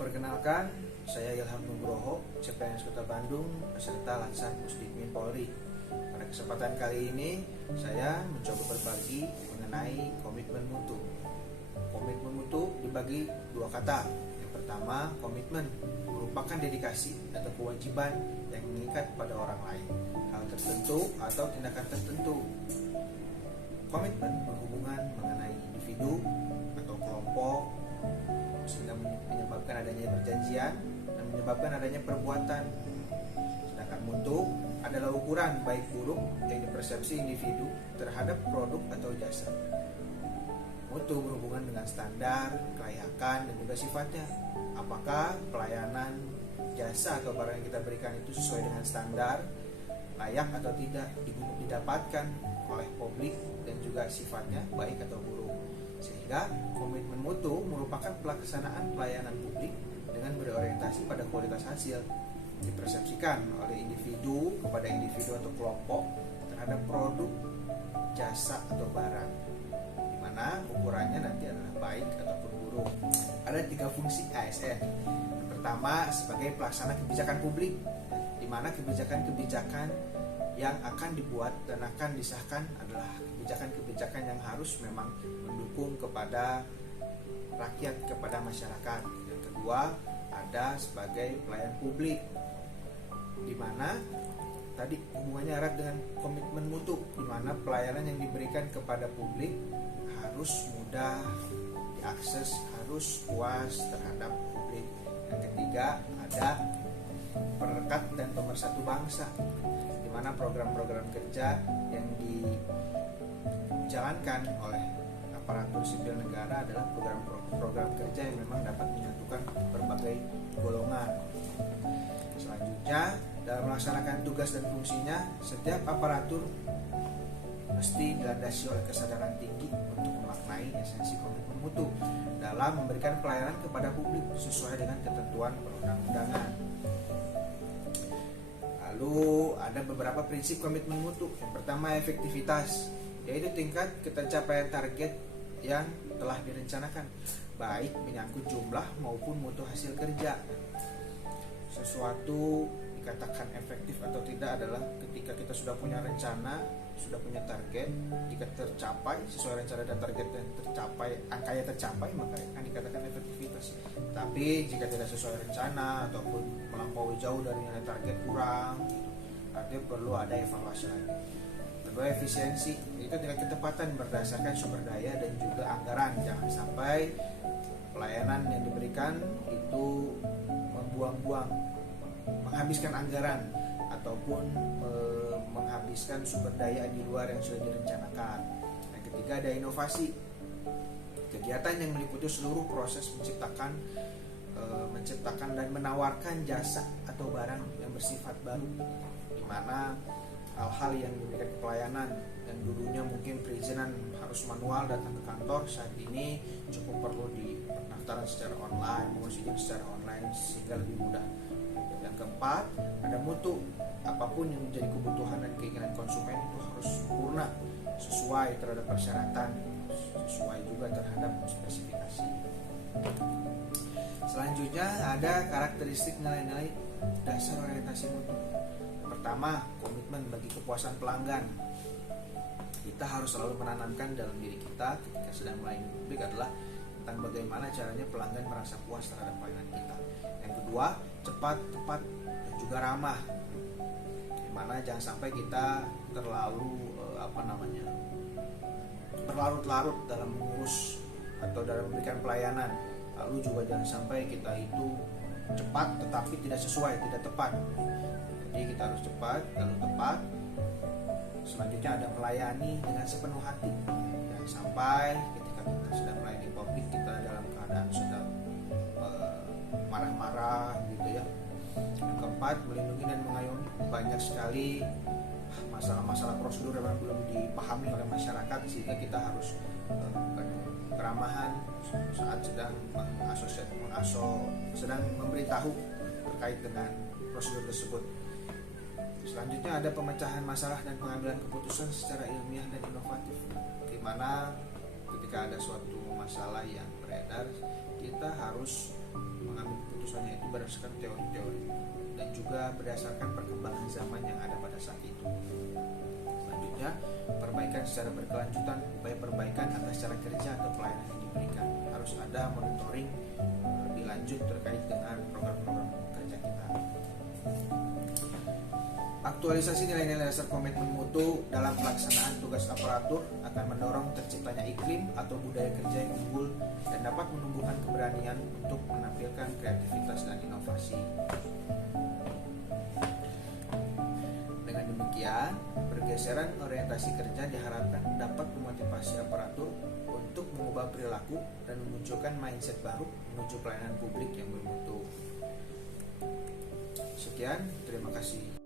Perkenalkan, saya Ilham Nugroho, CPNS Kota Bandung, peserta Latsar Pusdikmin Polri. Pada kesempatan kali ini, saya mencoba berbagi mengenai komitmen mutu. Komitmen mutu dibagi dua kata. Yang pertama, komitmen merupakan dedikasi atau kewajiban yang mengikat pada orang lain, hal tertentu atau tindakan tertentu. Komitmen berhubungan mengenai individu atau kelompok, sehingga menyebabkan adanya perjanjian dan menyebabkan adanya perbuatan. Sedangkan mutu adalah ukuran baik buruk yang dipersepsi individu terhadap produk atau jasa. Mutu berhubungan dengan standar, kelayakan, dan juga sifatnya. Apakah pelayanan, jasa atau barang yang kita berikan itu sesuai dengan standar, layak atau tidak didapatkan oleh publik, dan juga sifatnya baik atau buruk. Sehingga komitmen mutu merupakan pelaksanaan pelayanan publik dengan berorientasi pada kualitas hasil, dipersepsikan oleh individu kepada individu atau kelompok terhadap produk, jasa atau barang, di mana ukurannya nanti adalah baik ataupun buruk. Ada 3 fungsi ASN. Yang pertama, sebagai pelaksana kebijakan publik, di mana kebijakan-kebijakan yang akan dibuat dan akan disahkan adalah kebijakan-kebijakan yang harus memang mendukung kepada rakyat, kepada masyarakat. Yang kedua, ada sebagai pelayan publik, di mana tadi hubungannya erat dengan komitmen mutu, di mana pelayanan yang diberikan kepada publik harus mudah diakses, harus puas terhadap publik. Yang ketiga, ada perekat dan pemersatu bangsa, di mana program-program kerja yang dijalankan oleh aparatur sipil negara adalah program kerja yang memang dapat menyatukan berbagai golongan. Selanjutnya, dalam melaksanakan tugas dan fungsinya, setiap aparatur mesti dilandasi oleh kesadaran tinggi untuk memaknai esensi komitmen mutu dalam memberikan pelayanan kepada publik sesuai dengan ketentuan perundang-undangan. Lalu ada beberapa prinsip komitmen mutu. Yang pertama, efektivitas, yaitu tingkat tercapaian target yang telah direncanakan, baik menyangkut jumlah maupun mutu hasil kerja. Sesuatu dikatakan efektif atau tidak adalah ketika kita sudah punya rencana, sudah punya target, jika tercapai sesuai rencana dan target yang tercapai, angkanya tercapai, maka akan dikatakan efektivitas. Tapi jika tidak sesuai rencana ataupun melampaui jauh dari nilai target, kurang, artinya perlu ada evaluasi lagi. Kedua, efisiensi, itu tingkat ketepatan berdasarkan sumber daya dan juga anggaran. Jangan sampai pelayanan yang diberikan itu membuang-buang, menghabiskan anggaran ataupun menghabiskan sumber daya di luar yang sudah direncanakan. Yang ketiga, ada inovasi, kegiatan yang meliputi seluruh proses menciptakan dan menawarkan jasa atau barang yang bersifat baru, di mana hal-hal yang diberikan pelayanan dan dulunya mungkin perizinan harus manual datang ke kantor, saat ini cukup perlu di pendaftaran secara online, mengurus izin secara online sehingga lebih mudah. Yang keempat, ada mutu. Apapun yang menjadi kebutuhan dan keinginan konsumen itu harus sempurna, sesuai terhadap persyaratan, sesuai juga terhadap spesifikasi. Selanjutnya ada karakteristik nilai-nilai dasar orientasi mutu. Pertama, komitmen bagi kepuasan pelanggan. Kita harus selalu menanamkan dalam diri kita ketika sedang melayani publik adalah tentang bagaimana caranya pelanggan merasa puas terhadap pelayanan kita. Yang kedua, cepat, tepat, dan juga ramah, dimana jangan sampai kita terlalu berlarut-larut dalam mengurus atau dalam memberikan pelayanan. Lalu juga jangan sampai kita itu cepat tetapi tidak sesuai, tidak tepat. Jadi kita harus cepat lalu tepat. Selanjutnya ada melayani dengan sepenuh hati. Jangan sampai ketika kita sedang melayani publik kita dalam keadaan sedang marah-marah gitu ya. Yang keempat, melindungi dan mengayomi. Banyak sekali masalah-masalah prosedur yang belum dipahami oleh masyarakat, sehingga kita harus keramahan saat sedang sedang memberitahu terkait dengan prosedur tersebut. Selanjutnya ada pemecahan masalah dan pengambilan keputusan secara ilmiah dan inovatif, di mana ketika ada suatu masalah yang beredar, kita harus mengambil keputusannya itu berdasarkan teori-teori dan juga berdasarkan perkembangan zaman yang ada pada saat itu. Selanjutnya, perbaikan secara berkelanjutan, upaya perbaikan atas cara kerja atau pelayanan yang diberikan. Harus ada monitoring lebih lanjut terkait dengan program-program kerja kita. Aktualisasi nilai-nilai dasar komitmen mutu dalam pelaksanaan tugas aparatur akan mendorong terciptanya iklim atau budaya kerja yang unggul dan dapat menumbuhkan keberanian untuk menampilkan kreativitas dan inovasi. Dengan demikian, pergeseran orientasi kerja diharapkan dapat memotivasi aparatur untuk mengubah perilaku dan memunculkan mindset baru menuju pelayanan publik yang bermutu. Sekian, terima kasih.